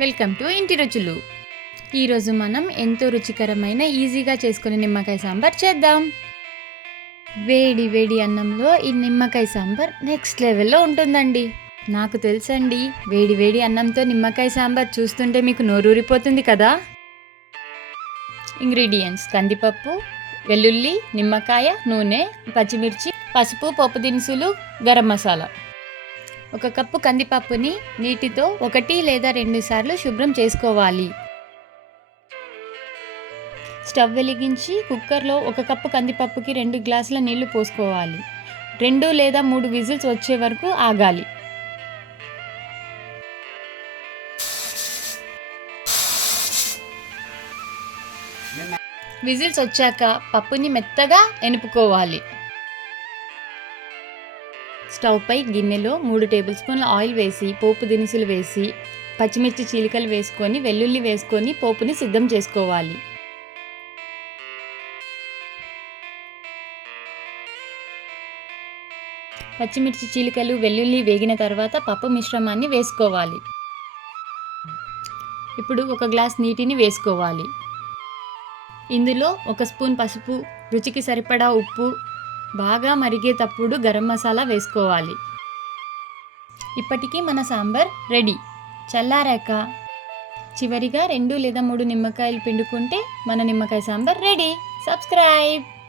Welcome to ఇంటి రుచులు. ఈరోజు మనం ఎంతో రుచికరమైన ఈజీగా చేసుకునే నిమ్మకాయ సాంబార్ చేద్దాం. వేడి వేడి అన్నంలో ఈ నిమ్మకాయ సాంబార్ నెక్స్ట్ లెవెల్లో ఉంటుందండి. నాకు తెలుసండి వేడి వేడి అన్నంతో నిమ్మకాయ సాంబార్ చూస్తుంటే మీకు నోరూరిపోతుంది కదా? ఇంగ్రీడియంట్స్ కందిపప్పు వెల్లుల్లి నిమ్మకాయ నూనె పచ్చిమిర్చి పసుపు పప్పు దినుసులు గరం మసాలా. ఒక కప్పు కందిపప్పుని నీటితో ఒకటి లేదా రెండు సార్లు శుభ్రం చేసుకోవాలి. స్టవ్ వెలిగించి కుక్కర్లో ఒక కప్పు కందిపప్పుకి రెండు గ్లాసుల నీళ్ళు పోసుకోవాలి. రెండు లేదా మూడు విజిల్స్ వచ్చే వరకు ఆగాలి. విజిల్స్ వచ్చాక పప్పుని మెత్తగా ఎనుపుకోవాలి. స్టవ్ పై గిన్నెలో మూడు టేబుల్ స్పూన్ల ఆయిల్ వేసి పోపు దినుసులు వేసి పచ్చిమిర్చి చీలికలు వేసుకొని వెల్లుల్లి వేసుకొని పోపుని సిద్ధం చేసుకోవాలి. పచ్చిమిర్చి చీలికలు వెల్లుల్లి వేగిన తర్వాత పప్పు మిశ్రమాన్ని వేసుకోవాలి. ఇప్పుడు ఒక గ్లాస్ నీటిని వేసుకోవాలి. ఇందులో ఒక స్పూన్ పసుపు రుచికి సరిపడా ఉప్పు బాగా మరిగేటప్పుడు గరం మసాలా వేసుకోవాలి. ఇప్పటికీ మన సాంబార్ రెడీ. చల్లారాక చివరిగా రెండు లేదా మూడు నిమ్మకాయలు పిండుకుంటే మన నిమ్మకాయ సాంబార్ రెడీ. సబ్స్క్రైబ్!